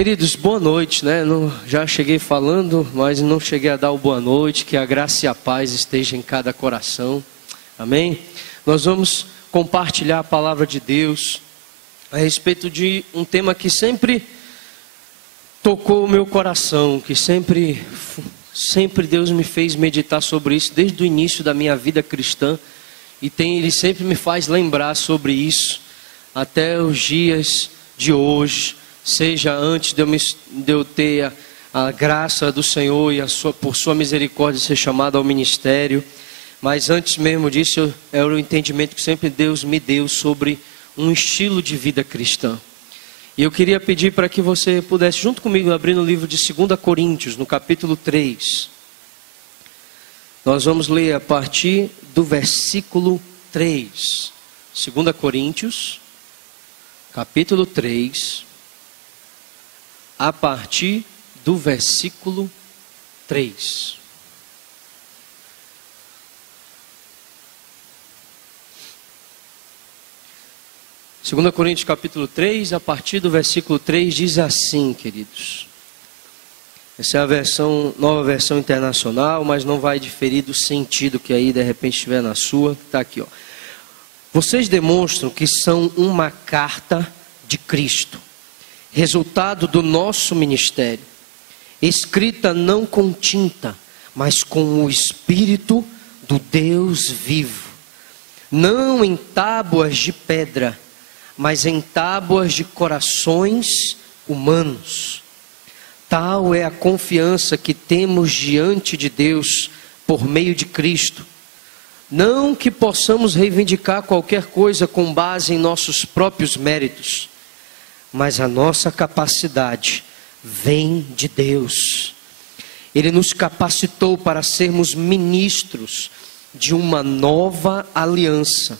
Queridos, boa noite, né? Já cheguei falando, mas não cheguei a dar o boa noite. Que a graça e a paz esteja em cada coração. Amém? Nós vamos compartilhar a palavra de Deus a respeito de um tema que sempre tocou o meu coração, que sempre Deus me fez meditar sobre isso desde o início da minha vida cristã. E Ele sempre me faz lembrar sobre isso até os dias de hoje. Seja antes de eu ter a graça do Senhor e por sua misericórdia ser chamado ao ministério. Mas antes mesmo disso, era o entendimento que sempre Deus me deu sobre um estilo de vida cristã. E eu queria pedir para que você pudesse, junto comigo, abrir no livro de 2 Coríntios, no capítulo 3. Nós vamos ler a partir do versículo 3. 2 Coríntios, capítulo 3, a partir do versículo 3. Segunda Coríntios capítulo 3, a partir do versículo 3, diz assim, queridos. Essa é a nova versão internacional, mas não vai diferir do sentido que aí de repente estiver na sua. Está aqui, ó. Vocês demonstram que são uma carta de Cristo, resultado do nosso ministério, escrita não com tinta, mas com o Espírito do Deus vivo, não em tábuas de pedra, mas em tábuas de corações humanos. Tal é a confiança que temos diante de Deus por meio de Cristo. Não que possamos reivindicar qualquer coisa com base em nossos próprios méritos, mas a nossa capacidade vem de Deus. Ele nos capacitou para sermos ministros de uma nova aliança,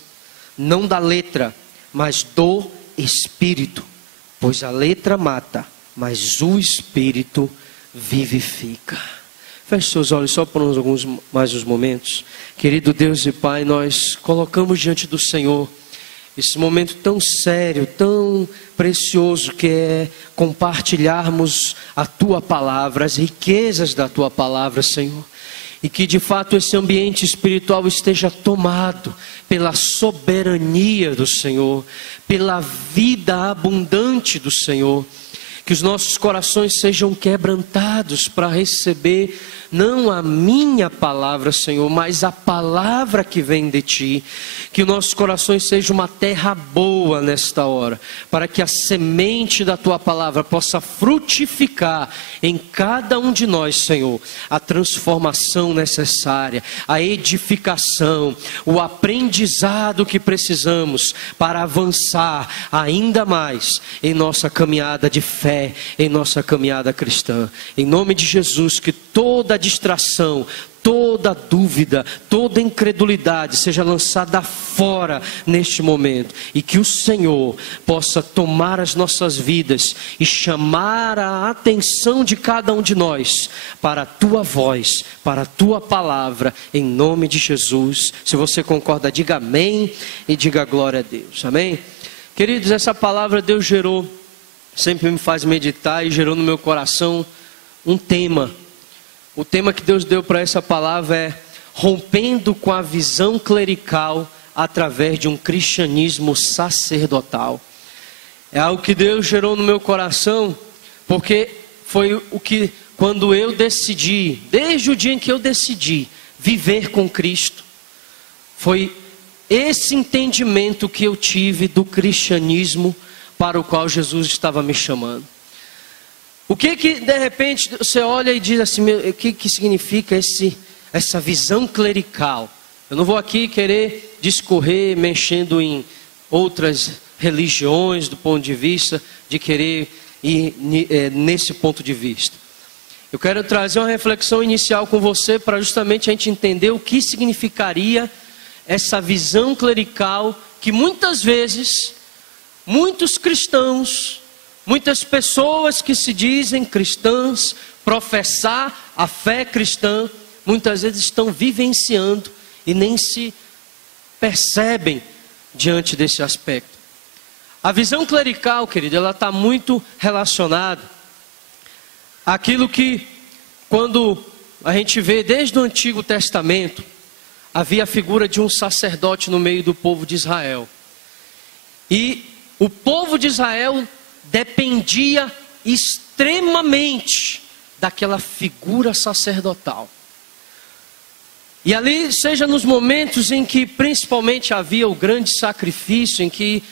não da letra, mas do Espírito, pois a letra mata, mas o Espírito vivifica. Feche seus olhos só por alguns mais uns momentos. Querido Deus e Pai, nós colocamos diante do Senhor esse momento tão sério, tão precioso, que é compartilharmos a Tua palavra, as riquezas da Tua palavra, Senhor. E que de fato esse ambiente espiritual esteja tomado pela soberania do Senhor, pela vida abundante do Senhor. Que os nossos corações sejam quebrantados para receber não a minha palavra, Senhor, mas a palavra que vem de Ti. Que os nossos corações sejam uma terra boa nesta hora, para que a semente da Tua palavra possa frutificar em cada um de nós, Senhor, a transformação necessária, a edificação, o aprendizado que precisamos para avançar ainda mais em nossa caminhada de fé, em nossa caminhada cristã. Em nome de Jesus, que toda distração, toda dúvida, toda incredulidade seja lançada fora neste momento, e que o Senhor possa tomar as nossas vidas e chamar a atenção de cada um de nós para a Tua voz, para a Tua palavra, em nome de Jesus. Se você concorda, diga amém e diga glória a Deus. Amém? Queridos, essa palavra Deus gerou, sempre me faz meditar, e gerou no meu coração um tema. O tema que Deus deu para essa palavra é rompendo com a visão clerical através de um cristianismo sacerdotal. É algo que Deus gerou no meu coração, porque foi o que, quando eu decidi, desde o dia em que eu decidi viver com Cristo, foi esse entendimento que eu tive do cristianismo para o qual Jesus estava me chamando. O que de repente você olha e diz assim, o que significa essa visão clerical? Eu não vou aqui querer discorrer mexendo em outras religiões do ponto de vista de querer ir nesse ponto de vista. Eu quero trazer uma reflexão inicial com você para justamente a gente entender o que significaria essa visão clerical que muitas vezes, muitos cristãos, muitas pessoas que se dizem cristãs, professar a fé cristã, muitas vezes estão vivenciando e nem se percebem diante desse aspecto. A visão clerical, querido, ela está muito relacionada aquilo que, quando a gente vê desde o Antigo Testamento, havia a figura de um sacerdote no meio do povo de Israel. E o povo de Israel dependia extremamente daquela figura sacerdotal. E ali, seja nos momentos em que principalmente havia o grande sacrifício, em que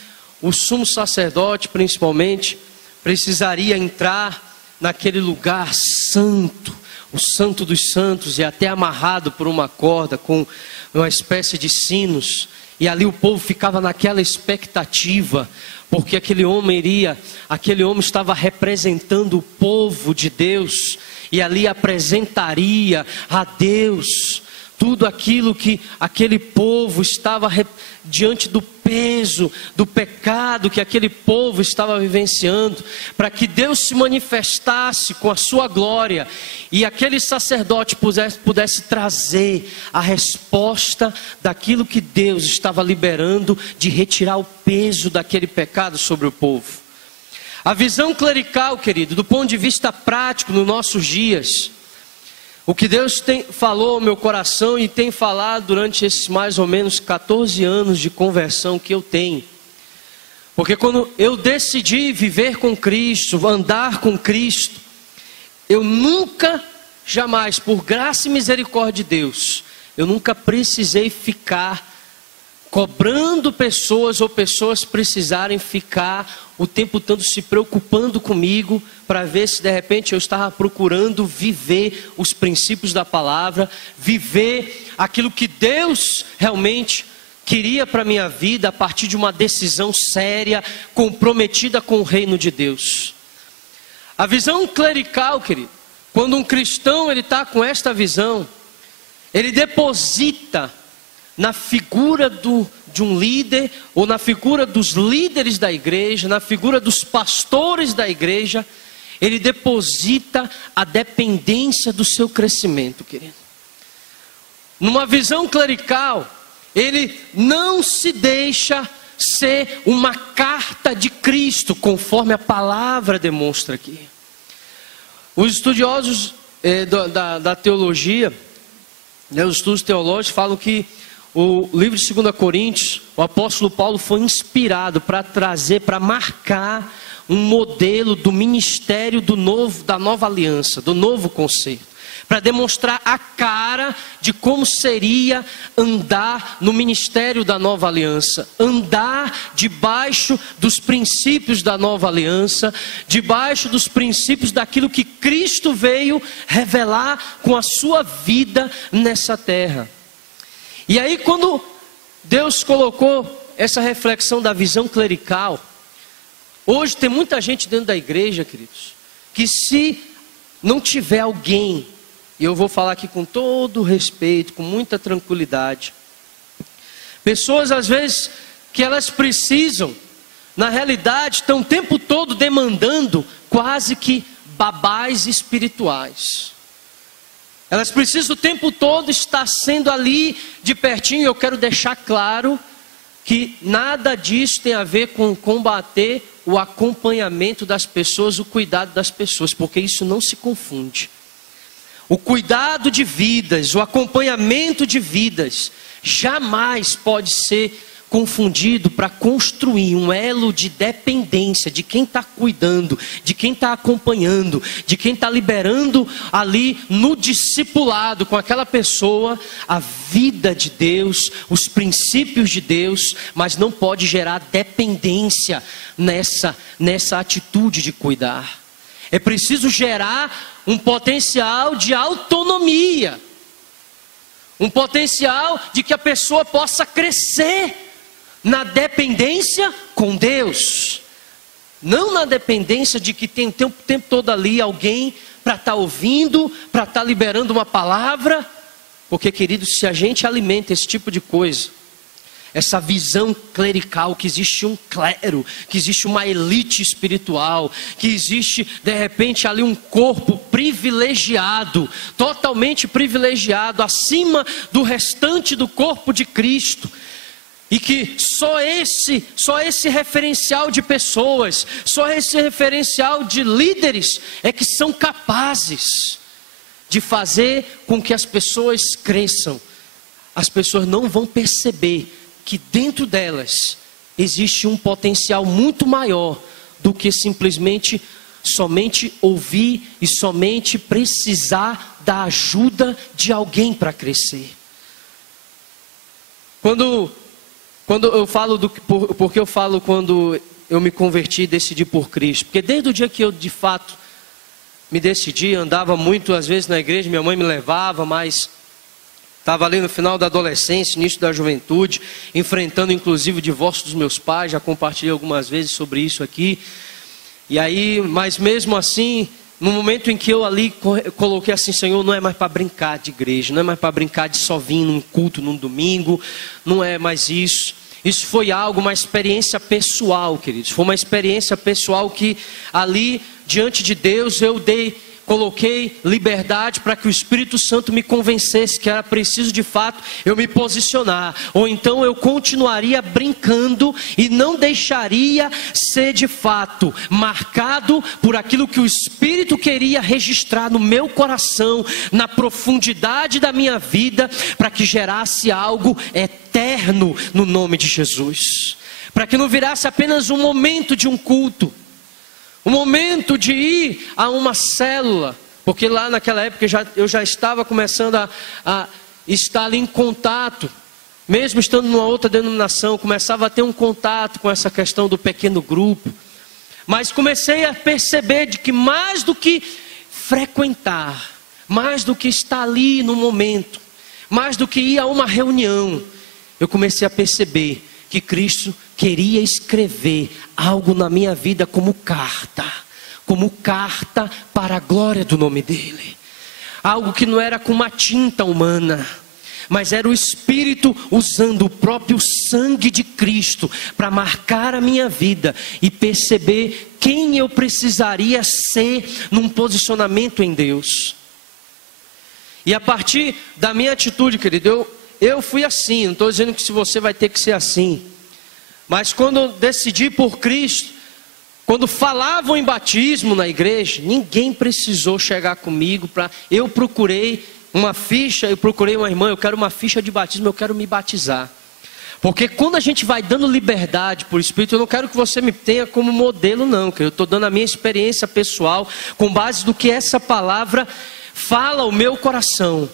o sumo sacerdote principalmente precisaria entrar naquele lugar santo, o santo dos santos, e até amarrado por uma corda com uma espécie de sinos, e ali o povo ficava naquela expectativa, porque aquele homem estava representando o povo de Deus, e ali apresentaria a Deus tudo aquilo que aquele povo estava diante do peso, do pecado que aquele povo estava vivenciando, para que Deus se manifestasse com a sua glória, e aquele sacerdote pudesse trazer a resposta daquilo que Deus estava liberando, de retirar o peso daquele pecado sobre o povo. A visão clerical, querido, do ponto de vista prático nos nossos dias, o que Deus falou ao meu coração e tem falado durante esses mais ou menos 14 anos de conversão que eu tenho. Porque quando eu decidi viver com Cristo, andar com Cristo, eu nunca, jamais, por graça e misericórdia de Deus, eu nunca precisei ficar cobrando pessoas, ou pessoas precisarem ficar o tempo todo se preocupando comigo, para ver se de repente eu estava procurando viver os princípios da palavra, viver aquilo que Deus realmente queria para a minha vida, a partir de uma decisão séria, comprometida com o reino de Deus. A visão clerical, querido, quando um cristão ele está com esta visão, ele deposita na figura de um líder, ou na figura dos líderes da igreja, na figura dos pastores da igreja, ele deposita a dependência do seu crescimento, querido. Numa visão clerical, ele não se deixa ser uma carta de Cristo, conforme a palavra demonstra aqui. Os estudiosos da teologia, os estudos teológicos falam que o livro de 2 Coríntios, o apóstolo Paulo foi inspirado para trazer, para marcar um modelo do ministério da nova aliança, do novo concerto, para demonstrar a cara de como seria andar no ministério da nova aliança, andar debaixo dos princípios da nova aliança, debaixo dos princípios daquilo que Cristo veio revelar com a sua vida nessa terra. E aí, quando Deus colocou essa reflexão da visão clerical, hoje tem muita gente dentro da igreja, queridos, que se não tiver alguém, e eu vou falar aqui com todo respeito, com muita tranquilidade, pessoas às vezes que elas precisam, na realidade, estão o tempo todo demandando quase que babás espirituais. Elas precisam o tempo todo estar sendo ali de pertinho. Eu quero deixar claro que nada disso tem a ver com combater o acompanhamento das pessoas, o cuidado das pessoas, porque isso não se confunde. O cuidado de vidas, o acompanhamento de vidas, jamais pode ser confundido para construir um elo de dependência de quem está cuidando, de quem está acompanhando, de quem está liberando ali no discipulado com aquela pessoa a vida de Deus, os princípios de Deus, mas não pode gerar dependência nessa atitude de cuidar. É preciso gerar um potencial de autonomia, um potencial de que a pessoa possa crescer na dependência com Deus, não na dependência de que tem o tempo todo ali alguém para estar ouvindo, para estar liberando uma palavra, porque, querido, se a gente alimenta esse tipo de coisa, essa visão clerical, que existe um clero, que existe uma elite espiritual, que existe de repente ali um corpo privilegiado, totalmente privilegiado, acima do restante do corpo de Cristo. E que só esse referencial de pessoas, só esse referencial de líderes é que são capazes de fazer com que as pessoas cresçam. As pessoas não vão perceber que dentro delas existe um potencial muito maior do que simplesmente somente ouvir e somente precisar da ajuda de alguém para crescer. Quando eu falo porque eu falo quando eu me converti e decidi por Cristo, porque desde o dia que eu de fato me decidi, andava muito às vezes na igreja, minha mãe me levava, mas estava ali no final da adolescência, início da juventude, enfrentando inclusive o divórcio dos meus pais, já compartilhei algumas vezes sobre isso aqui. E aí, mas mesmo assim, no momento em que eu ali coloquei assim, Senhor, não é mais para brincar de igreja, não é mais para brincar de só vir num culto, num domingo, não é mais isso. Isso foi algo, uma experiência pessoal, queridos. Foi uma experiência pessoal que ali, diante de Deus, coloquei liberdade para que o Espírito Santo me convencesse que era preciso de fato eu me posicionar. Ou então eu continuaria brincando e não deixaria ser de fato marcado por aquilo que o Espírito queria registrar no meu coração, na profundidade da minha vida, para que gerasse algo eterno no nome de Jesus. Para que não virasse apenas um momento de um culto, o momento de ir a uma célula, porque lá naquela época eu já estava começando a estar ali em contato, mesmo estando numa outra denominação, começava a ter um contato com essa questão do pequeno grupo, mas comecei a perceber de que mais do que frequentar, mais do que estar ali no momento, mais do que ir a uma reunião, eu comecei a perceber que Cristo queria escrever algo na minha vida como carta para a glória do nome dele. Algo que não era com uma tinta humana, mas era o Espírito usando o próprio sangue de Cristo para marcar a minha vida e perceber quem eu precisaria ser num posicionamento em Deus. E a partir da minha atitude, querido, eu fui assim, não estou dizendo que se você vai ter que ser assim, mas quando eu decidi por Cristo, quando falavam em batismo na igreja, ninguém precisou chegar comigo eu procurei uma ficha, eu procurei uma irmã, eu quero uma ficha de batismo, eu quero me batizar. Porque quando a gente vai dando liberdade por Espírito, eu não quero que você me tenha como modelo não, que eu estou dando a minha experiência pessoal, com base do que essa palavra fala ao meu coração.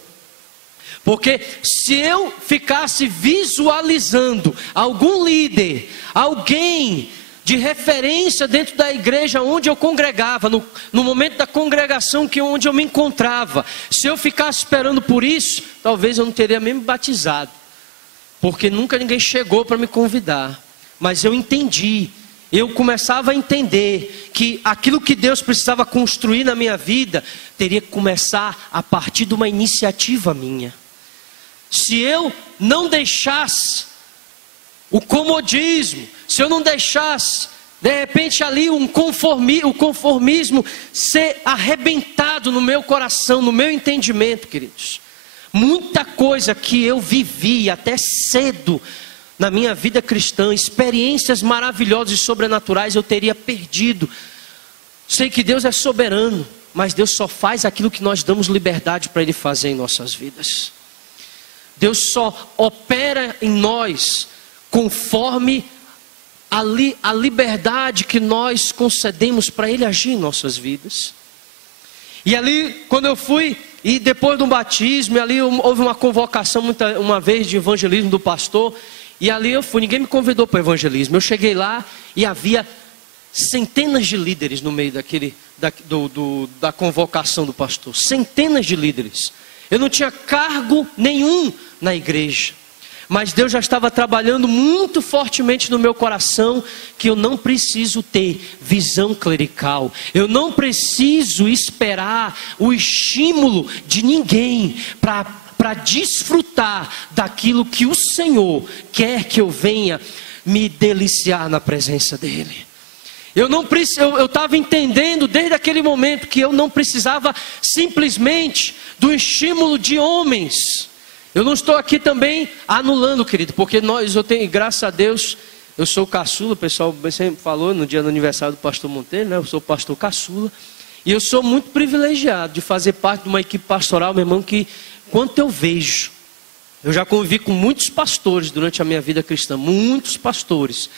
Porque se eu ficasse visualizando algum líder, alguém de referência dentro da igreja onde eu congregava, no momento da congregação onde eu me encontrava, se eu ficasse esperando por isso, talvez eu não teria mesmo batizado, porque nunca ninguém chegou para me convidar. Mas eu entendi, eu começava a entender que aquilo que Deus precisava construir na minha vida, teria que começar a partir de uma iniciativa minha. Se eu não deixasse o comodismo, se eu não deixasse, de repente ali o conformismo ser arrebentado no meu coração, no meu entendimento, queridos. Muita coisa que eu vivi até cedo na minha vida cristã, experiências maravilhosas e sobrenaturais eu teria perdido. Sei que Deus é soberano, mas Deus só faz aquilo que nós damos liberdade para Ele fazer em nossas vidas. Deus só opera em nós conforme a liberdade que nós concedemos para Ele agir em nossas vidas. E ali, quando eu fui, e depois do batismo, ali houve uma convocação uma vez de evangelismo do pastor, e ali eu fui, ninguém me convidou para o evangelismo. Eu cheguei lá e havia centenas de líderes no meio da convocação do pastor, centenas de líderes. Eu não tinha cargo nenhum na igreja, mas Deus já estava trabalhando muito fortemente no meu coração, que eu não preciso ter visão clerical, eu não preciso esperar o estímulo de ninguém para desfrutar daquilo que o Senhor quer que eu venha me deliciar na presença dEle. Eu estava entendendo desde aquele momento que eu não precisava simplesmente do estímulo de homens. Eu não estou aqui também anulando, querido, porque eu tenho, graças a Deus, eu sou caçula, o pessoal sempre falou no dia do aniversário do pastor Monteiro, né? Eu sou pastor caçula, e eu sou muito privilegiado de fazer parte de uma equipe pastoral, meu irmão, que quanto eu vejo, eu já convivi com muitos pastores durante a minha vida cristã, muitos pastores,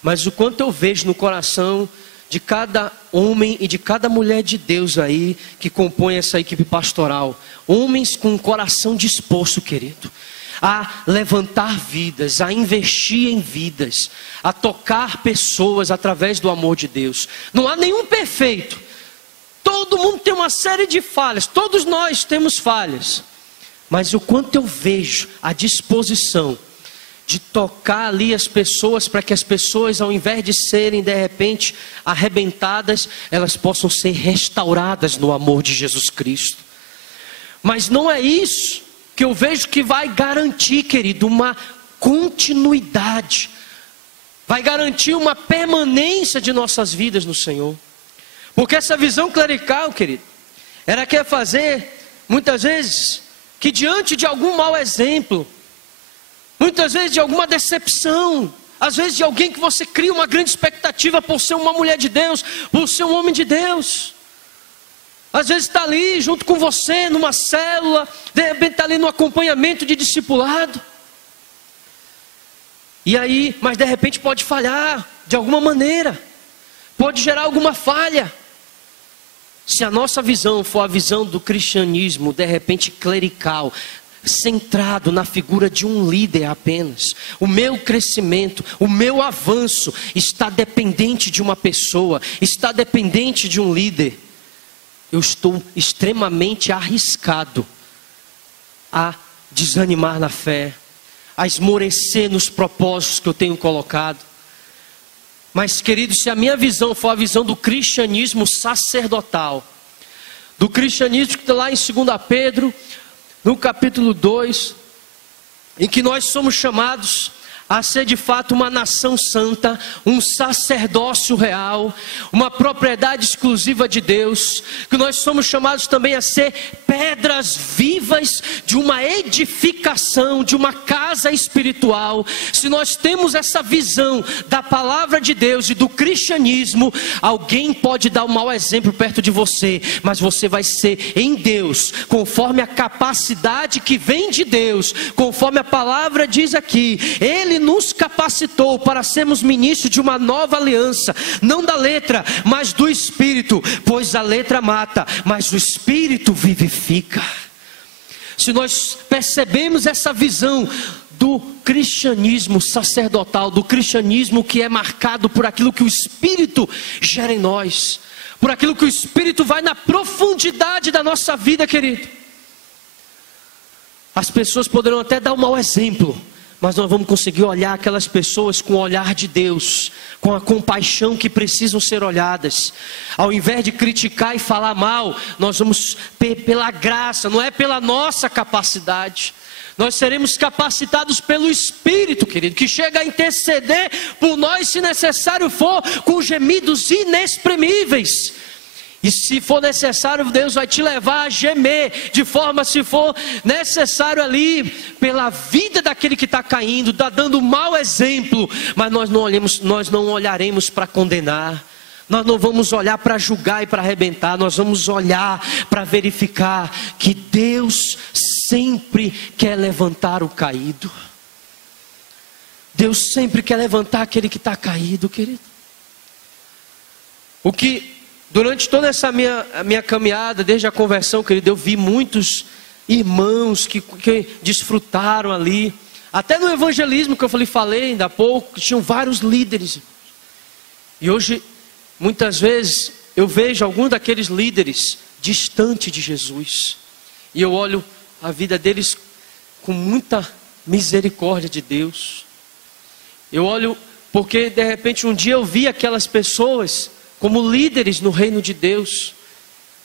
mas o quanto eu vejo no coração de cada homem e de cada mulher de Deus aí que compõe essa equipe pastoral, homens com um coração disposto, querido, a levantar vidas, a investir em vidas, a tocar pessoas através do amor de Deus. Não há nenhum perfeito, todo mundo tem uma série de falhas, todos nós temos falhas, mas o quanto eu vejo a disposição de tocar ali as pessoas, para que as pessoas, ao invés de serem de repente arrebentadas, elas possam ser restauradas no amor de Jesus Cristo. Mas não é isso que eu vejo que vai garantir, querido, uma continuidade, vai garantir uma permanência de nossas vidas no Senhor. Porque essa visão clerical, querido, ela quer fazer, muitas vezes, que diante de algum mau exemplo, muitas vezes de alguma decepção, às vezes de alguém que você cria uma grande expectativa por ser uma mulher de Deus, por ser um homem de Deus, às vezes está ali junto com você numa célula, de repente está ali no acompanhamento de discipulado, e aí, mas de repente pode falhar de alguma maneira, pode gerar alguma falha. Se a nossa visão for a visão do cristianismo, de repente clerical, centrado na figura de um líder apenas, o meu crescimento, o meu avanço está dependente de uma pessoa, está dependente de um líder, eu estou extremamente arriscado a desanimar na fé, a esmorecer nos propósitos que eu tenho colocado. Mas, querido, se a minha visão for a visão do cristianismo sacerdotal, do cristianismo que está lá em 2 Pedro, no capítulo 2, em que nós somos chamados a ser de fato uma nação santa, um sacerdócio real, uma propriedade exclusiva de Deus, que nós somos chamados também a ser pedras vivas de uma edificação, de uma casa espiritual. Se nós temos essa visão da palavra de Deus e do cristianismo, alguém pode dar um mau exemplo perto de você, mas você vai ser em Deus, conforme a capacidade que vem de Deus, conforme a palavra diz aqui. Ele nos capacitou para sermos ministros de uma nova aliança, não da letra, mas do Espírito, pois a letra mata, mas o Espírito vivifica. Se nós percebemos essa visão do cristianismo sacerdotal, do cristianismo que é marcado por aquilo que o Espírito gera em nós, por aquilo que o Espírito vai na profundidade da nossa vida, querido, as pessoas poderão até dar um mau exemplo, mas nós vamos conseguir olhar aquelas pessoas com o olhar de Deus, com a compaixão que precisam ser olhadas. Ao invés de criticar e falar mal, nós vamos pela graça, não é pela nossa capacidade. Nós seremos capacitados pelo Espírito, querido, que chega a interceder por nós, se necessário for, com gemidos inexprimíveis. E se for necessário, Deus vai te levar a gemer, de forma, se for necessário ali, pela vida daquele que está caindo, está dando um mau exemplo. Mas nós não olharemos para condenar, nós não vamos olhar para julgar e para arrebentar, nós vamos olhar para verificar que Deus sempre quer levantar o caído. Deus sempre quer levantar aquele que está caído, querido. Durante toda essa minha caminhada, desde a conversão, querido, eu vi muitos irmãos que desfrutaram ali. Até no evangelismo que eu falei ainda há pouco, que tinham vários líderes. E hoje, muitas vezes, eu vejo alguns daqueles líderes distante de Jesus. E eu olho a vida deles com muita misericórdia de Deus. Eu olho porque, de repente, um dia eu vi aquelas pessoas como líderes no reino de Deus.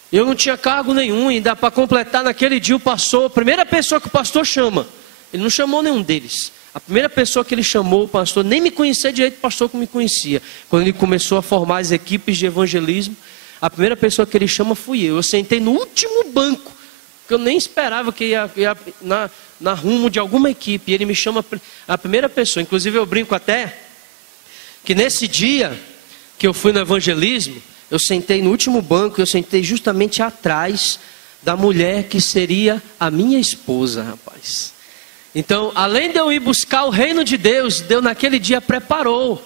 Eu não tinha cargo nenhum, ainda para completar, naquele dia o pastor, a primeira pessoa que o pastor chama, ele não chamou nenhum deles. A primeira pessoa que ele chamou, o pastor, nem me conhecia direito, o pastor que me conhecia. Quando ele começou a formar as equipes de evangelismo, a primeira pessoa que ele chama fui eu. Eu sentei no último banco que eu nem esperava que ia na rumo de alguma equipe. E ele me chama a primeira pessoa. Inclusive eu brinco até que nesse dia que eu fui no evangelismo, eu sentei no último banco, eu sentei justamente atrás da mulher que seria a minha esposa, rapaz. Então, além de eu ir buscar o reino de Deus, Deus naquele dia preparou.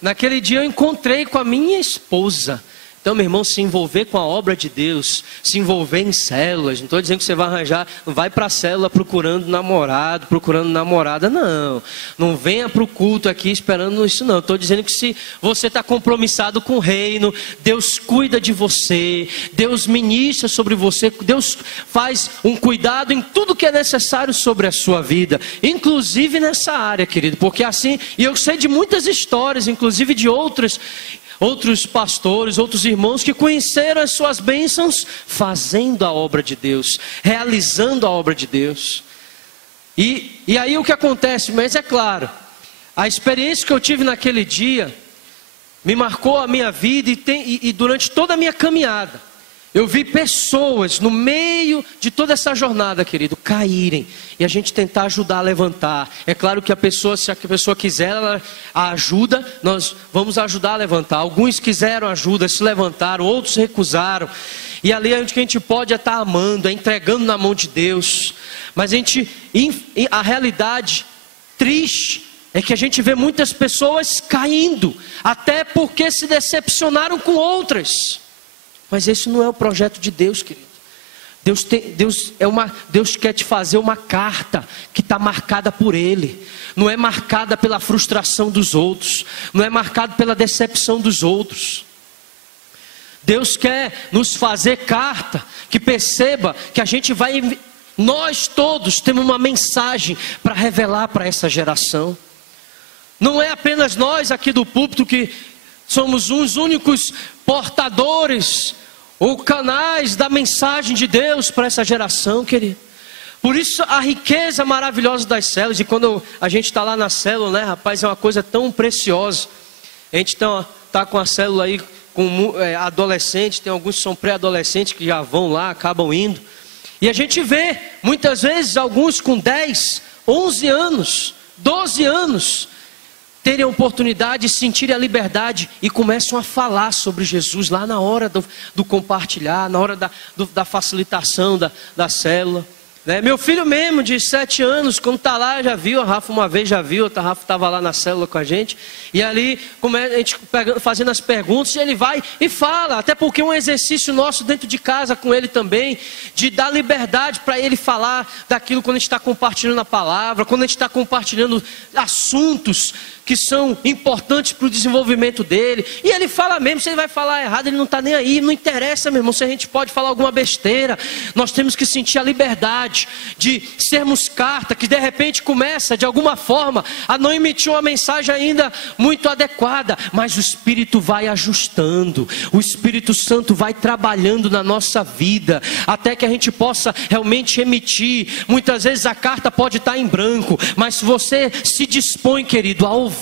Naquele dia eu encontrei com a minha esposa. Então, meu irmão, se envolver com a obra de Deus, se envolver em células, não estou dizendo que você vai arranjar, não vai para a célula procurando namorado, procurando namorada, não. Não venha para o culto aqui esperando isso, não. Estou dizendo que se você está compromissado com o reino, Deus cuida de você, Deus ministra sobre você, Deus faz um cuidado em tudo que é necessário sobre a sua vida, inclusive nessa área, querido, porque assim, e eu sei de muitas histórias, inclusive de outros pastores, outros irmãos que conheceram as suas bênçãos fazendo a obra de Deus, realizando a obra de Deus. E aí o que acontece? Mas é claro, a experiência que eu tive naquele dia me marcou a minha vida e durante toda a minha caminhada. Eu vi pessoas no meio de toda essa jornada, querido, caírem. E a gente tentar ajudar a levantar. É claro que se a pessoa quiser a ajuda, nós vamos ajudar a levantar. Alguns quiseram ajuda, se levantaram, outros recusaram. E ali é onde a gente pode estar amando, entregando na mão de Deus. Mas a realidade triste é que a gente vê muitas pessoas caindo, até porque se decepcionaram com outras. Mas esse não é o projeto de Deus, querido. Deus quer te fazer uma carta que está marcada por Ele. Não é marcada pela frustração dos outros. Não é marcada pela decepção dos outros. Deus quer nos fazer carta que perceba que nós todos temos uma mensagem para revelar para essa geração. Não é apenas nós aqui do púlpito que somos os únicos portadores ou canais da mensagem de Deus para essa geração, querido. Por isso a riqueza maravilhosa das células. E quando a gente está lá na célula, né, rapaz, é uma coisa tão preciosa. A gente está com a célula aí com adolescentes, tem alguns que são pré-adolescentes que já vão lá, acabam indo. E a gente vê, muitas vezes, alguns com 10, 11 anos, 12 anos, terem a oportunidade de sentir a liberdade e começam a falar sobre Jesus lá na hora do compartilhar, na hora da facilitação da célula. Né? Meu filho mesmo, de 7 anos, quando está lá, já viu, a Rafa uma vez já viu, a Rafa estava lá na célula com a gente, e ali, a gente fazendo as perguntas, ele vai e fala, até porque é um exercício nosso dentro de casa com ele também, de dar liberdade para ele falar daquilo quando a gente está compartilhando a palavra, quando a gente está compartilhando assuntos que são importantes para o desenvolvimento dele, e ele fala mesmo, se ele vai falar errado, ele não está nem aí, não interessa, meu irmão, se a gente pode falar alguma besteira, nós temos que sentir a liberdade de sermos carta, que de repente começa de alguma forma a não emitir uma mensagem ainda muito adequada, mas o Espírito vai ajustando, o Espírito Santo vai trabalhando na nossa vida, até que a gente possa realmente emitir. Muitas vezes a carta pode estar em branco, mas se você se dispõe, querido, a ouvir,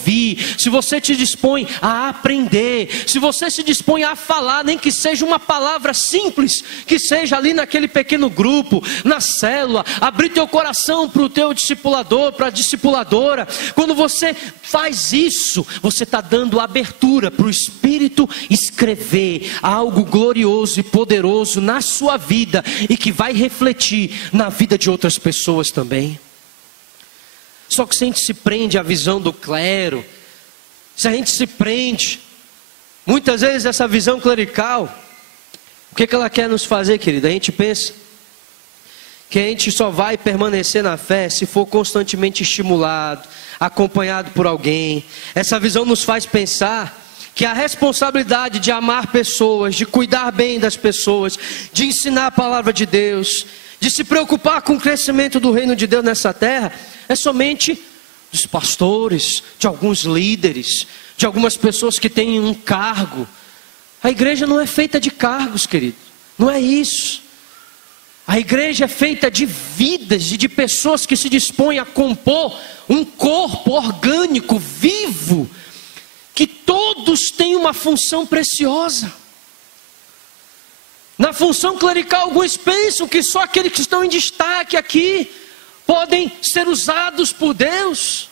se você te dispõe a aprender, se você se dispõe a falar, nem que seja uma palavra simples, que seja ali naquele pequeno grupo, na célula, abrir teu coração para o teu discipulador, para a discipuladora. Quando você faz isso, você está dando abertura para o Espírito escrever algo glorioso e poderoso na sua vida, e que vai refletir na vida de outras pessoas também. Só que se a gente se prende à visão do clero, se a gente se prende, muitas vezes essa visão clerical, o que ela quer nos fazer, querida? A gente pensa que a gente só vai permanecer na fé se for constantemente estimulado, acompanhado por alguém. Essa visão nos faz pensar que a responsabilidade de amar pessoas, de cuidar bem das pessoas, de ensinar a palavra de Deus, de se preocupar com o crescimento do reino de Deus nessa terra, é somente dos pastores, de alguns líderes, de algumas pessoas que têm um cargo. A igreja não é feita de cargos, querido, não é isso. A igreja é feita de vidas e de pessoas que se dispõem a compor um corpo orgânico, vivo, que todos têm uma função preciosa. Na função clerical, alguns pensam que só aqueles que estão em destaque aqui podem ser usados por Deus.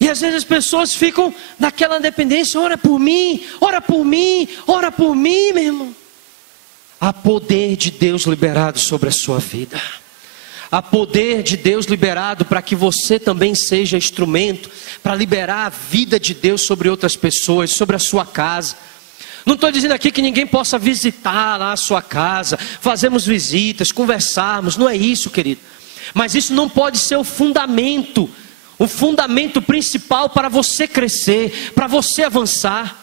E às vezes as pessoas ficam naquela dependência: ora por mim, ora por mim, ora por mim, meu irmão. Há poder de Deus liberado sobre a sua vida. Há poder de Deus liberado para que você também seja instrumento para liberar a vida de Deus sobre outras pessoas, sobre a sua casa. Não estou dizendo aqui que ninguém possa visitar lá a sua casa, fazermos visitas, conversarmos, não é isso, querido. Mas isso não pode ser o fundamento principal para você crescer, para você avançar.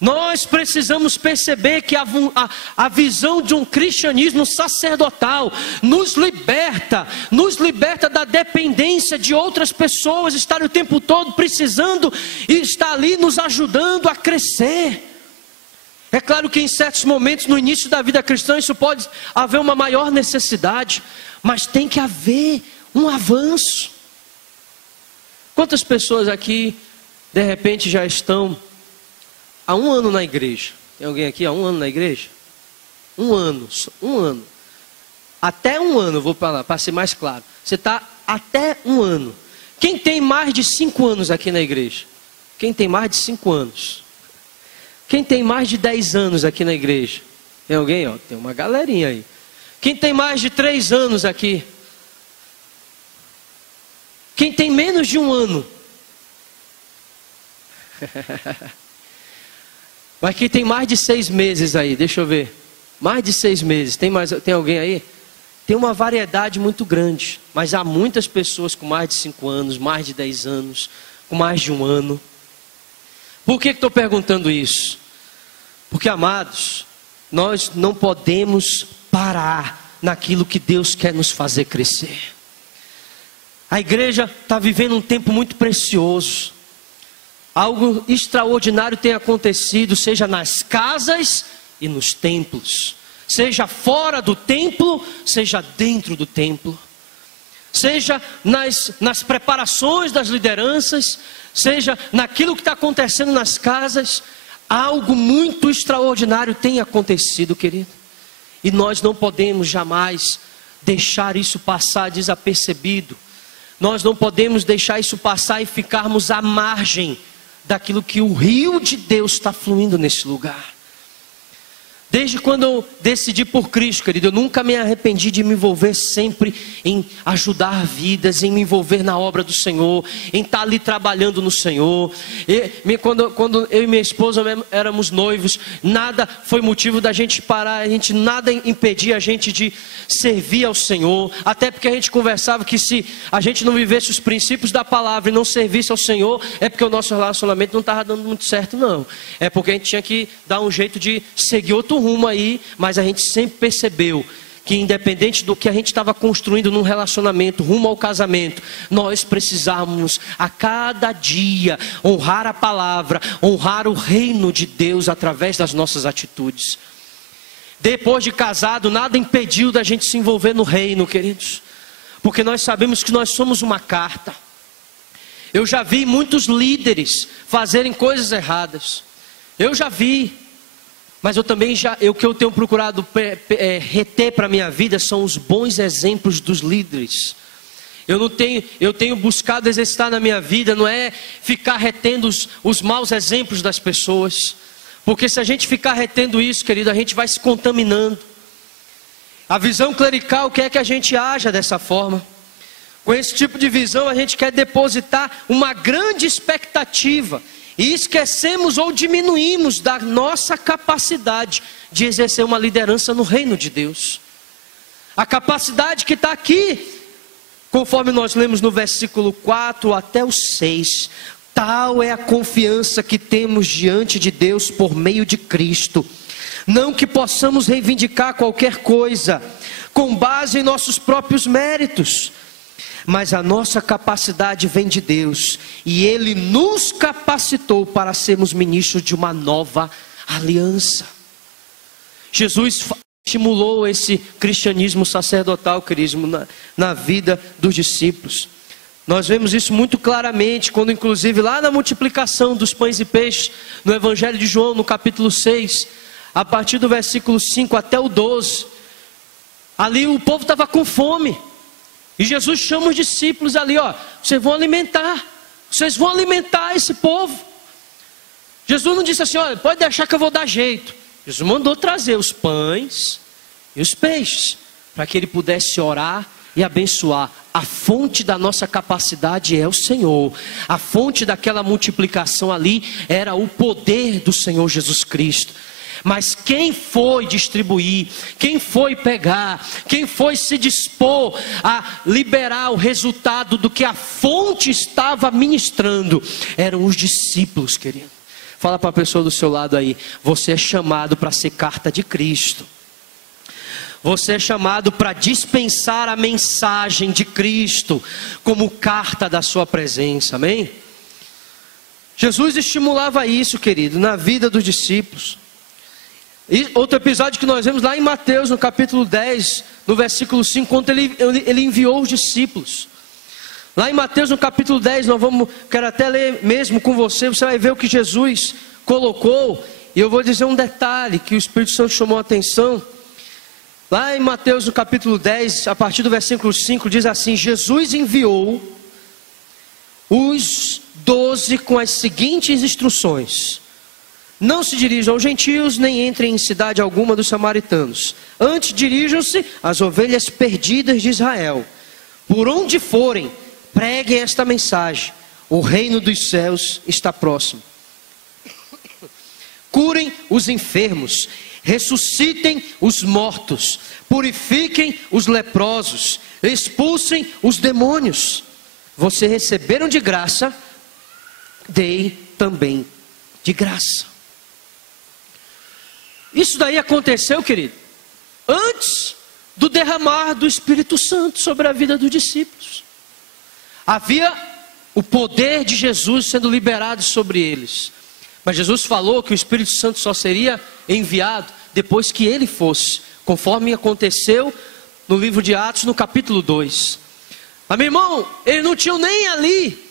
Nós precisamos perceber que a visão de um cristianismo sacerdotal nos liberta da dependência de outras pessoas, estar o tempo todo precisando e estar ali nos ajudando a crescer. É claro que em certos momentos no início da vida cristã isso pode haver uma maior necessidade, mas tem que haver um avanço. Quantas pessoas aqui de repente já estão há 1 ano na igreja? Tem alguém aqui há 1 ano na igreja? 1 ano, 1 ano. Até 1 ano, vou falar, para ser mais claro. Você está até 1 ano. Quem tem mais de 5 anos aqui na igreja? Quem tem mais de 5 anos? Quem tem mais de 10 anos aqui na igreja? Tem alguém? Ó, tem uma galerinha aí. Quem tem mais de 3 anos aqui? Quem tem menos de 1 ano? Mas quem tem mais de 6 meses aí, deixa eu ver. Mais de 6 meses, tem alguém aí? Tem uma variedade muito grande. Mas há muitas pessoas com mais de 5 anos, mais de 10 anos, com mais de 1 ano. Por que estou perguntando isso? Porque, amados, nós não podemos parar naquilo que Deus quer nos fazer crescer. A igreja está vivendo um tempo muito precioso. Algo extraordinário tem acontecido, seja nas casas e nos templos, seja fora do templo, seja dentro do templo, seja nas preparações das lideranças, seja naquilo que está acontecendo nas casas. Algo muito extraordinário tem acontecido, querido, e nós não podemos jamais deixar isso passar desapercebido. Nós não podemos deixar isso passar e ficarmos à margem daquilo que o rio de Deus está fluindo nesse lugar. Desde quando eu decidi por Cristo, querido, eu nunca me arrependi de me envolver sempre em ajudar vidas, em me envolver na obra do Senhor, em estar ali trabalhando no Senhor. Quando eu e minha esposa éramos noivos, nada foi motivo da gente parar, nada impedia a gente de servir ao Senhor, até porque a gente conversava que se a gente não vivesse os princípios da palavra e não servisse ao Senhor, é porque o nosso relacionamento não estava dando muito certo, não. É porque a gente tinha que dar um jeito de seguir outro rumo aí, mas a gente sempre percebeu que independente do que a gente estava construindo num relacionamento, rumo ao casamento, nós precisávamos a cada dia honrar a palavra, honrar o reino de Deus através das nossas atitudes. Depois de casado, nada impediu da gente se envolver no reino, queridos, porque nós sabemos que nós somos uma carta. Eu já vi muitos líderes fazerem coisas erradas, eu já vi. Mas eu também o que eu tenho procurado reter para a minha vida são os bons exemplos dos líderes. Eu tenho buscado exercitar na minha vida, não é ficar retendo os maus exemplos das pessoas. Porque se a gente ficar retendo isso, querido, a gente vai se contaminando. A visão clerical quer que a gente haja dessa forma. Com esse tipo de visão a gente quer depositar uma grande expectativa. E esquecemos ou diminuímos da nossa capacidade de exercer uma liderança no reino de Deus. A capacidade que está aqui, conforme nós lemos no versículo 4 até o 6. Tal é a confiança que temos diante de Deus por meio de Cristo. Não que possamos reivindicar qualquer coisa com base em nossos próprios méritos, mas a nossa capacidade vem de Deus, e Ele nos capacitou para sermos ministros de uma nova aliança. Jesus estimulou esse cristianismo sacerdotal, querido, na vida dos discípulos. Nós vemos isso muito claramente, quando inclusive lá na multiplicação dos pães e peixes, no Evangelho de João, no capítulo 6, a partir do versículo 5 até o 12, ali o povo estava com fome. E Jesus chama os discípulos ali, ó, vocês vão alimentar esse povo. Jesus não disse assim, olha, pode deixar que eu vou dar jeito. Jesus mandou trazer os pães e os peixes, para que ele pudesse orar e abençoar. A fonte da nossa capacidade é o Senhor. A fonte daquela multiplicação ali era o poder do Senhor Jesus Cristo. Mas quem foi distribuir, quem foi pegar, quem foi se dispor a liberar o resultado do que a fonte estava ministrando, eram os discípulos, querido. Fala para a pessoa do seu lado aí, você é chamado para ser carta de Cristo. Você é chamado para dispensar a mensagem de Cristo como carta da sua presença, amém? Jesus estimulava isso, querido, na vida dos discípulos. E outro episódio que nós vemos lá em Mateus, no capítulo 10, no versículo 5, quando ele enviou os discípulos. Lá em Mateus, no capítulo 10, quero até ler mesmo com você, você vai ver o que Jesus colocou. E eu vou dizer um detalhe que o Espírito Santo chamou a atenção. Lá em Mateus, no capítulo 10, a partir do versículo 5, diz assim: Jesus enviou os 12 com as seguintes instruções: não se dirijam aos gentios, nem entrem em cidade alguma dos samaritanos. Antes dirijam-se às ovelhas perdidas de Israel. Por onde forem, preguem esta mensagem: o reino dos céus está próximo. Curem os enfermos, ressuscitem os mortos, purifiquem os leprosos, expulsem os demônios. Vocês receberam de graça, dei também de graça. Isso daí aconteceu, querido, antes do derramar do Espírito Santo sobre a vida dos discípulos. Havia o poder de Jesus sendo liberado sobre eles. Mas Jesus falou que o Espírito Santo só seria enviado depois que ele fosse, conforme aconteceu no livro de Atos, no capítulo 2. Mas, meu irmão, eles não tinham nem ali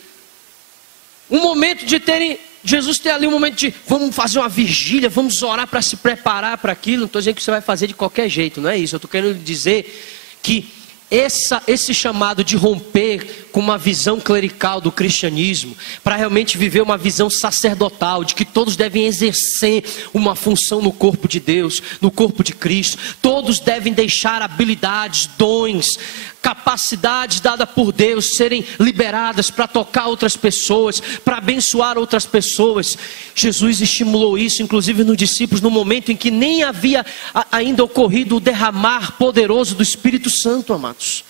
um momento de terem, Jesus tem ali um momento de, vamos fazer uma vigília, vamos orar para se preparar para aquilo. Não estou dizendo que você vai fazer de qualquer jeito, não é isso. Eu estou querendo dizer que esse chamado de romper com uma visão clerical do cristianismo, para realmente viver uma visão sacerdotal, de que todos devem exercer uma função no corpo de Deus, no corpo de Cristo. Todos devem deixar habilidades, dons, capacidades dadas por Deus serem liberadas para tocar outras pessoas, para abençoar outras pessoas. Jesus estimulou isso, inclusive nos discípulos, no momento em que nem havia ainda ocorrido o derramar poderoso do Espírito Santo, amados.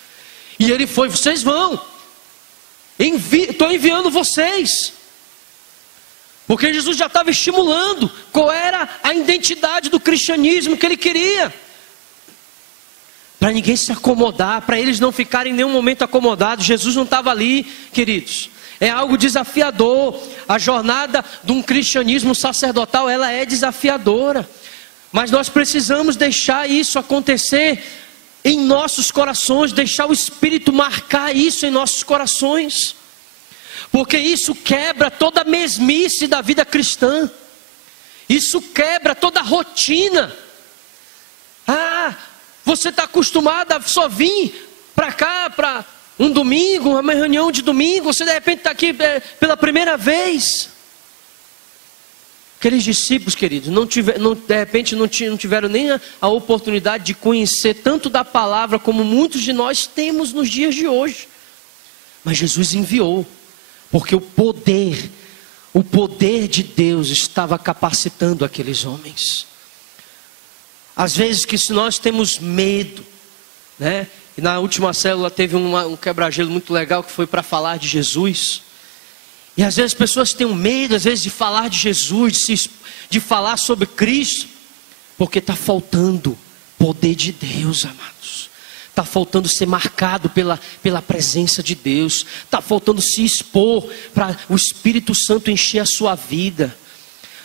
E ele foi: vocês vão, estou enviando vocês. Porque Jesus já estava estimulando qual era a identidade do cristianismo que ele queria. Para ninguém se acomodar, para eles não ficarem em nenhum momento acomodados. Jesus não estava ali, queridos. É algo desafiador. A jornada de um cristianismo sacerdotal, ela é desafiadora. Mas nós precisamos deixar isso acontecer em nossos corações, deixar o Espírito marcar isso em nossos corações. Porque isso quebra toda a mesmice da vida cristã. Isso quebra toda a rotina. Você está acostumado a só vir para cá, para um domingo, uma reunião de domingo. Você de repente está aqui pela primeira vez. Aqueles discípulos, queridos, de repente não tiveram nem a oportunidade de conhecer tanto da palavra como muitos de nós temos nos dias de hoje. Mas Jesus enviou, porque o poder de Deus estava capacitando aqueles homens. Às vezes que se nós temos medo, né? E na última célula teve um quebra-gelo muito legal que foi para falar de Jesus. E às vezes as pessoas têm medo, às vezes, de falar de Jesus, de falar sobre Cristo, porque está faltando poder de Deus, amados. Está faltando ser marcado pela presença de Deus. Está faltando se expor para o Espírito Santo encher a sua vida.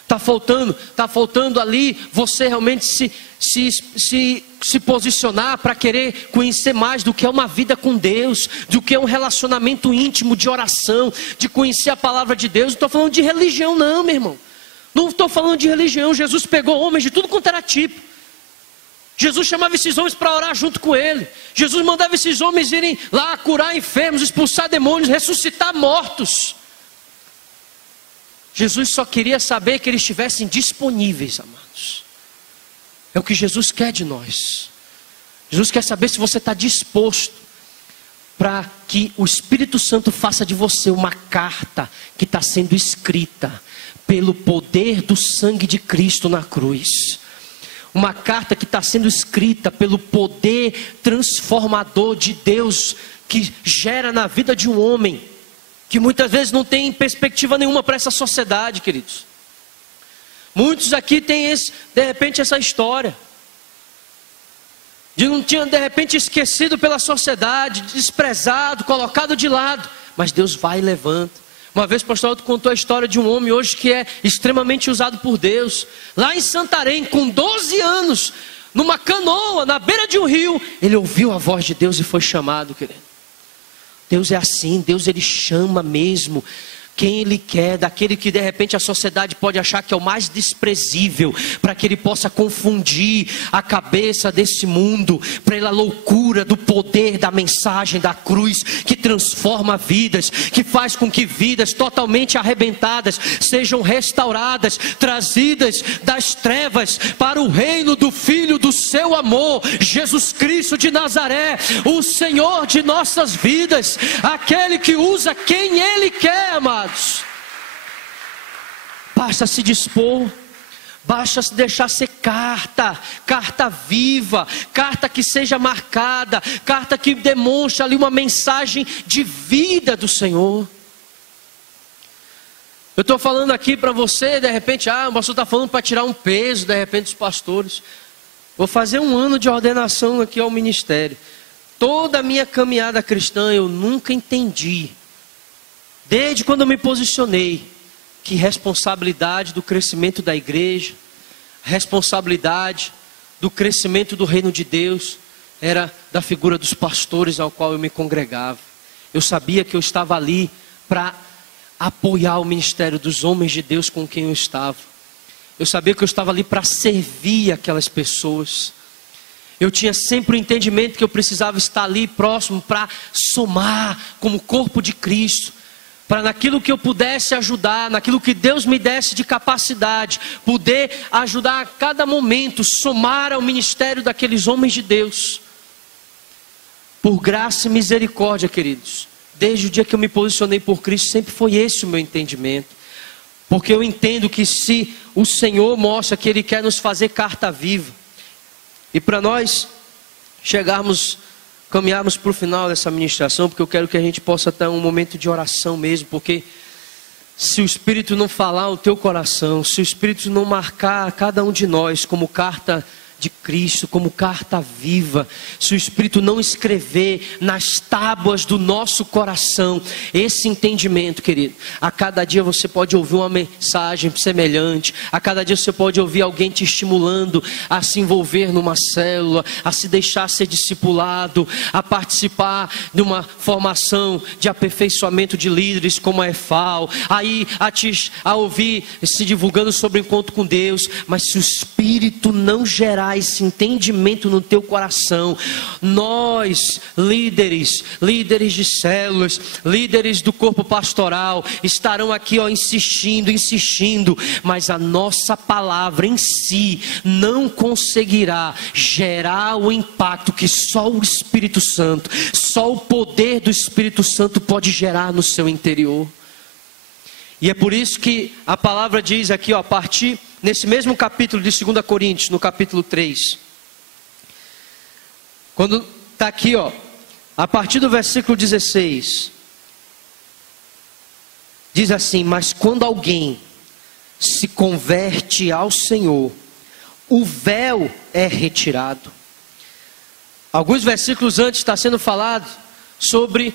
Está faltando ali você realmente se posicionar para querer conhecer mais do que é uma vida com Deus, do que é um relacionamento íntimo de oração, de conhecer a palavra de Deus. Não estou falando de religião não, meu irmão. Não estou falando de religião. Jesus pegou homens de tudo quanto era tipo. Jesus chamava esses homens para orar junto com ele. Jesus mandava esses homens irem lá curar enfermos, expulsar demônios, ressuscitar mortos. Jesus só queria saber que eles estivessem disponíveis, amados. É o que Jesus quer de nós. Jesus quer saber se você está disposto para que o Espírito Santo faça de você uma carta que está sendo escrita pelo poder do sangue de Cristo na cruz. Uma carta que está sendo escrita pelo poder transformador de Deus, que gera na vida de um homem, que muitas vezes não tem perspectiva nenhuma para essa sociedade, queridos. Muitos aqui têm de repente essa história, de não tinha de repente esquecido pela sociedade, desprezado, colocado de lado, mas Deus vai e levanta. Uma vez o pastor Alto contou a história de um homem hoje que é extremamente usado por Deus. Lá em Santarém, com 12 anos, numa canoa, na beira de um rio, ele ouviu a voz de Deus e foi chamado, querido. Deus é assim, Deus ele chama mesmo quem Ele quer, daquele que de repente a sociedade pode achar que é o mais desprezível, para que Ele possa confundir a cabeça desse mundo, pela loucura do poder da mensagem da cruz, que transforma vidas, que faz com que vidas totalmente arrebentadas sejam restauradas, trazidas das trevas para o reino do Filho do seu amor, Jesus Cristo de Nazaré, o Senhor de nossas vidas, aquele que usa quem Ele quer, amado. Basta se dispor, basta se deixar ser carta, carta viva, carta que seja marcada, carta que demonstre ali uma mensagem de vida do Senhor. Eu estou falando aqui para você, de repente, o pastor está falando para tirar um peso, de repente, dos pastores. Vou fazer 1 ano de ordenação aqui ao ministério. Toda a minha caminhada cristã eu nunca entendi, desde quando eu me posicionei, que responsabilidade do crescimento da igreja, responsabilidade do crescimento do reino de Deus, era da figura dos pastores ao qual eu me congregava. Eu sabia que eu estava ali para apoiar o ministério dos homens de Deus com quem eu estava. Eu sabia que eu estava ali para servir aquelas pessoas. Eu tinha sempre o entendimento que eu precisava estar ali próximo para somar como corpo de Cristo, para naquilo que eu pudesse ajudar, naquilo que Deus me desse de capacidade, poder ajudar a cada momento, somar ao ministério daqueles homens de Deus. Por graça e misericórdia, queridos, desde o dia que eu me posicionei por Cristo, sempre foi esse o meu entendimento. Porque eu entendo que se o Senhor mostra que Ele quer nos fazer carta viva, e para nós caminharmos para o final dessa ministração, porque eu quero que a gente possa ter um momento de oração mesmo, porque se o Espírito não falar o teu coração, se o Espírito não marcar cada um de nós como carta de Cristo, como carta viva, se o Espírito não escrever nas tábuas do nosso coração esse entendimento, querido, a cada dia você pode ouvir uma mensagem semelhante, a cada dia você pode ouvir alguém te estimulando a se envolver numa célula, a se deixar ser discipulado, a participar de uma formação de aperfeiçoamento de líderes como a EFAL, a ouvir se divulgando sobre o encontro com Deus. Mas se o Espírito não gerar esse entendimento no teu coração, nós, líderes de células, líderes do corpo pastoral, estarão aqui insistindo, mas a nossa palavra em si não conseguirá gerar o impacto que só o Espírito Santo, só o poder do Espírito Santo pode gerar no seu interior. E é por isso que a palavra diz aqui, a partir nesse mesmo capítulo de 2 Coríntios, no capítulo 3, quando está aqui, a partir do versículo 16, diz assim: mas quando alguém se converte ao Senhor, o véu é retirado. Alguns versículos antes está sendo falado sobre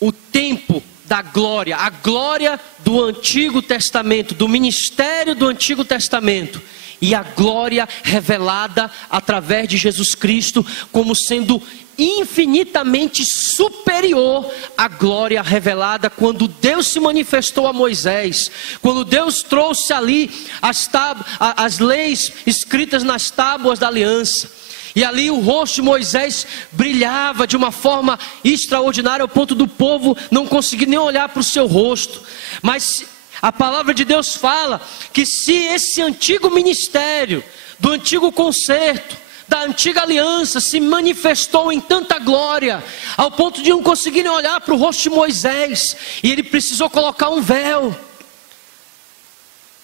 o tempo da glória, a glória do Antigo Testamento, do ministério do Antigo Testamento. e a glória revelada através de Jesus Cristo como sendo infinitamente superior à glória revelada quando Deus se manifestou a Moisés, quando Deus trouxe ali as leis escritas nas tábuas da aliança, e ali o rosto de Moisés brilhava de uma forma extraordinária ao ponto do povo não conseguir nem olhar para o seu rosto. Mas a palavra de Deus fala que se esse antigo ministério, do antigo concerto, da antiga aliança se manifestou em tanta glória, ao ponto de não conseguirem olhar para o rosto de Moisés, e ele precisou colocar um véu.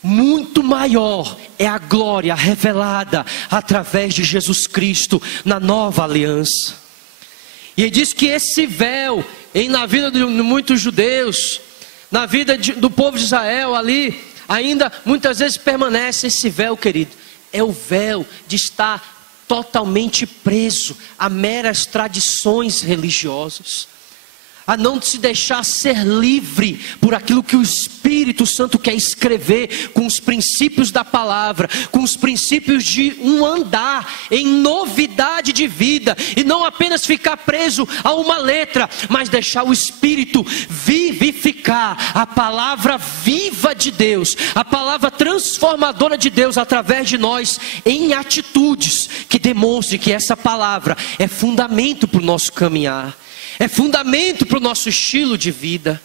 Muito maior é a glória revelada através de Jesus Cristo na nova aliança. E ele diz que esse véu, na vida de muitos judeus, na vida do povo de Israel ali, ainda muitas vezes permanece esse véu, querido. É o véu de estar totalmente preso a meras tradições religiosas, a não se deixar ser livre por aquilo que o Espírito Santo quer escrever com os princípios da palavra, com os princípios de um andar em novidade de vida, e não apenas ficar preso a uma letra, mas deixar o Espírito vivificar a palavra viva de Deus, a palavra transformadora de Deus através de nós, em atitudes que demonstrem que essa palavra é fundamento para o nosso caminhar, é fundamento para o nosso estilo de vida.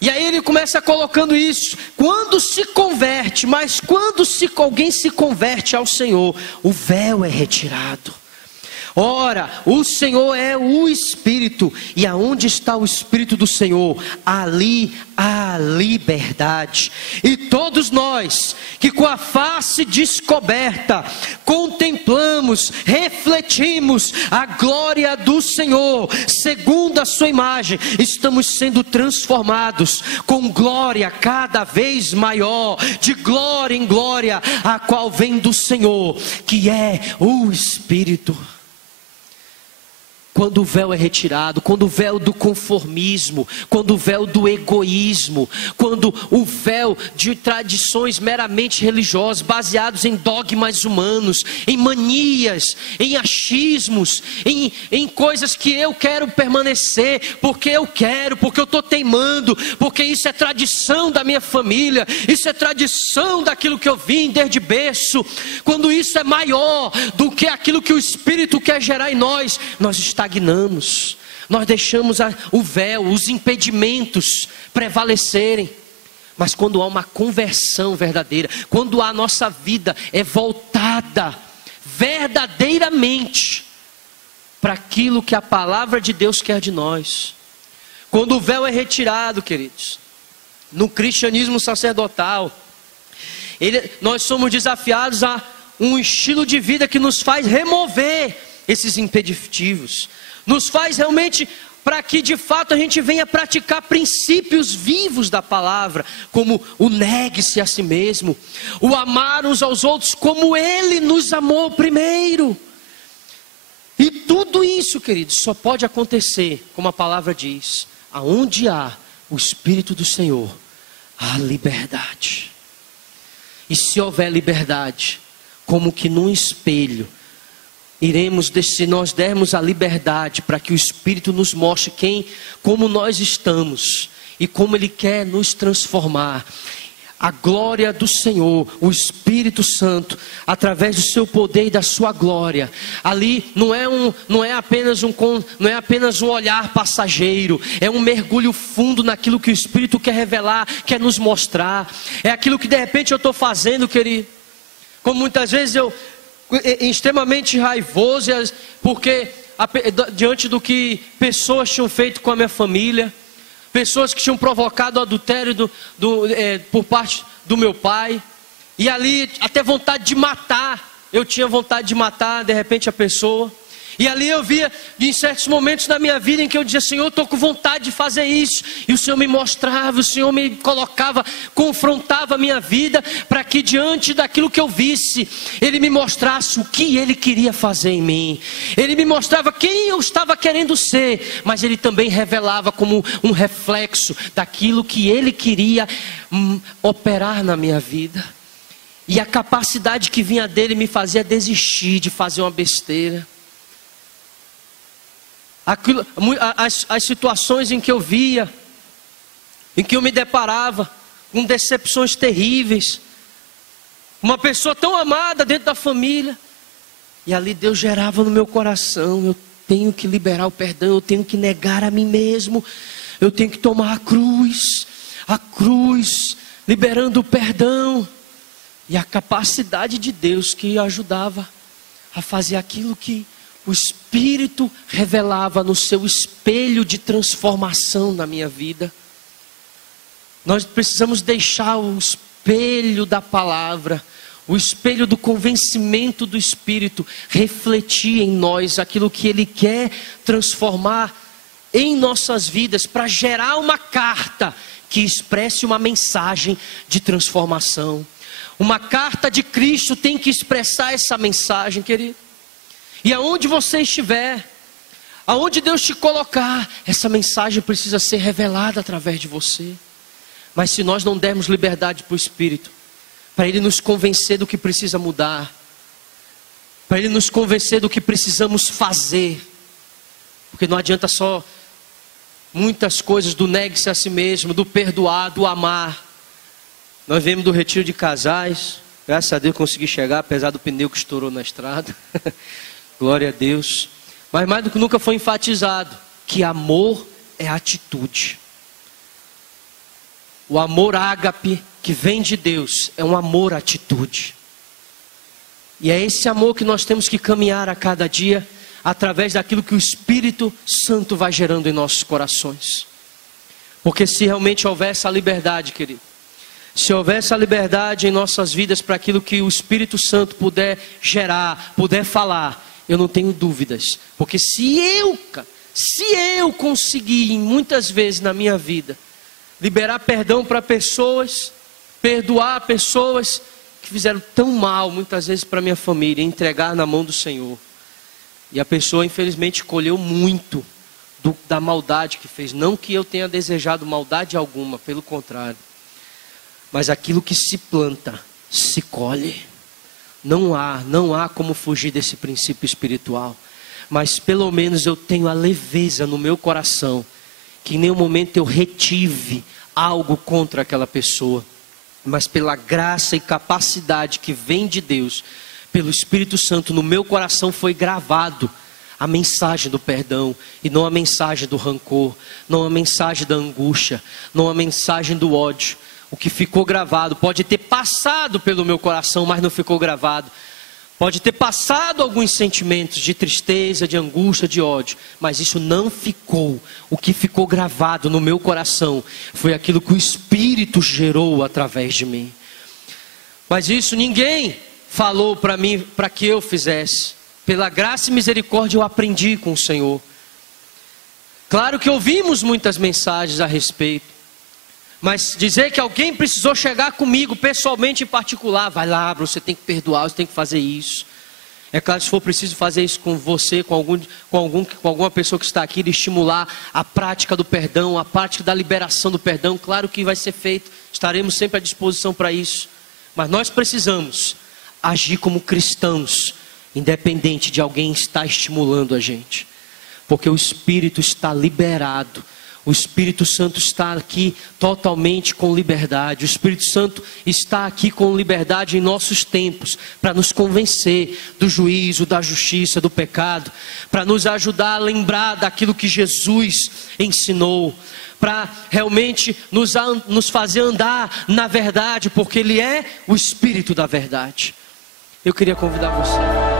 E aí ele começa colocando isso. Quando se converte, mas quando alguém se converte ao Senhor, o véu é retirado. Ora, o Senhor é o Espírito, e aonde está o Espírito do Senhor, ali há liberdade. E todos nós que com a face descoberta contemplamos, refletimos a glória do Senhor, segundo a sua imagem, estamos sendo transformados com glória cada vez maior, de glória em glória, a qual vem do Senhor, que é o Espírito. Quando o véu é retirado, quando o véu do conformismo, quando o véu do egoísmo, quando o véu de tradições meramente religiosas, baseados em dogmas humanos, em manias, em achismos, em coisas que eu quero permanecer, porque eu estou teimando, porque isso é tradição da minha família, isso é tradição daquilo que eu vim desde berço. Quando isso é maior do que aquilo que o Espírito quer gerar em nós, nós estagnamos, nós deixamos o véu, os impedimentos prevalecerem. Mas quando há uma conversão verdadeira, quando a nossa vida é voltada verdadeiramente para aquilo que a palavra de Deus quer de nós, quando o véu é retirado, queridos, no cristianismo sacerdotal, nós somos desafiados a um estilo de vida que nos faz remover esses impeditivos, nos faz realmente para que de fato a gente venha praticar princípios vivos da palavra, como o negue-se a si mesmo, o amar uns aos outros como Ele nos amou primeiro. E tudo isso, queridos, só pode acontecer, como a palavra diz, aonde há o Espírito do Senhor, há liberdade. E se houver liberdade, como que num espelho, se nós dermos a liberdade para que o Espírito nos mostre como nós estamos e como Ele quer nos transformar, a glória do Senhor, o Espírito Santo, através do seu poder e da sua glória, ali não é apenas um olhar passageiro, é um mergulho fundo naquilo que o Espírito quer revelar, quer nos mostrar. É aquilo que de repente eu estou fazendo, querido, como muitas vezes eu extremamente raivoso, porque diante do que pessoas tinham feito com a minha família, pessoas que tinham provocado o adultério por parte do meu pai, e ali até vontade de matar, eu tinha vontade de matar de repente a pessoa. E ali eu via, em certos momentos da minha vida, em que eu dizia: Senhor, eu estou com vontade de fazer isso. E o Senhor me mostrava, o Senhor me colocava, confrontava a minha vida, para que diante daquilo que eu visse, Ele me mostrasse o que Ele queria fazer em mim. Ele me mostrava quem eu estava querendo ser, mas Ele também revelava como um reflexo daquilo que Ele queria operar na minha vida. E a capacidade que vinha dele me fazia desistir de fazer uma besteira. As situações em que eu via, em que eu me deparava com decepções terríveis. Uma pessoa tão amada dentro da família. E ali Deus gerava no meu coração: eu tenho que liberar o perdão, eu tenho que negar a mim mesmo, eu tenho que tomar a cruz, liberando o perdão. E a capacidade de Deus que ajudava a fazer aquilo que o Espírito revelava no seu espelho de transformação na minha vida. Nós precisamos deixar o espelho da palavra, o espelho do convencimento do Espírito, refletir em nós aquilo que Ele quer transformar em nossas vidas, para gerar uma carta que expresse uma mensagem de transformação. Uma carta de Cristo tem que expressar essa mensagem, querido. E aonde você estiver, aonde Deus te colocar, essa mensagem precisa ser revelada através de você. Mas se nós não dermos liberdade para o Espírito, para Ele nos convencer do que precisa mudar, para Ele nos convencer do que precisamos fazer, porque não adianta só muitas coisas do negue-se a si mesmo, do perdoar, do amar. Nós viemos do retiro de casais, graças a Deus consegui chegar, apesar do pneu que estourou na estrada. Glória a Deus. Mas mais do que nunca foi enfatizado que amor é atitude. O amor ágape que vem de Deus é um amor atitude. E é esse amor que nós temos que caminhar a cada dia, através daquilo que o Espírito Santo vai gerando em nossos corações. Porque se realmente houver essa liberdade, querido, se houver essa liberdade em nossas vidas para aquilo que o Espírito Santo puder gerar, puder falar, eu não tenho dúvidas. Porque se eu conseguir, muitas vezes na minha vida, liberar perdão para pessoas, perdoar pessoas que fizeram tão mal, muitas vezes para minha família, entregar na mão do Senhor. E a pessoa infelizmente colheu muito da maldade que fez. Não que eu tenha desejado maldade alguma, pelo contrário. Mas aquilo que se planta, se colhe. Não há como fugir desse princípio espiritual. Mas pelo menos eu tenho a leveza no meu coração, que em nenhum momento eu retive algo contra aquela pessoa. Mas pela graça e capacidade que vem de Deus, pelo Espírito Santo, no meu coração foi gravado a mensagem do perdão, e não a mensagem do rancor, não a mensagem da angústia, não a mensagem do ódio. O que ficou gravado pode ter passado pelo meu coração, mas não ficou gravado. Pode ter passado alguns sentimentos de tristeza, de angústia, de ódio, mas isso não ficou. O que ficou gravado no meu coração foi aquilo que o Espírito gerou através de mim. Mas isso ninguém falou para mim, para que eu fizesse. Pela graça e misericórdia eu aprendi com o Senhor. Claro que ouvimos muitas mensagens a respeito. Mas dizer que alguém precisou chegar comigo pessoalmente em particular, vai lá, você tem que perdoar, você tem que fazer isso. É claro, se for preciso fazer isso com você, com alguma pessoa que está aqui, de estimular a prática do perdão, a prática da liberação do perdão, claro que vai ser feito, estaremos sempre à disposição para isso. Mas nós precisamos agir como cristãos, independente de alguém estar estimulando a gente. Porque o Espírito está liberado. O Espírito Santo está aqui totalmente com liberdade. O Espírito Santo está aqui com liberdade em nossos tempos, para nos convencer do juízo, da justiça, do pecado, para nos ajudar a lembrar daquilo que Jesus ensinou, para realmente nos fazer andar na verdade, porque Ele é o Espírito da verdade. Eu queria convidar você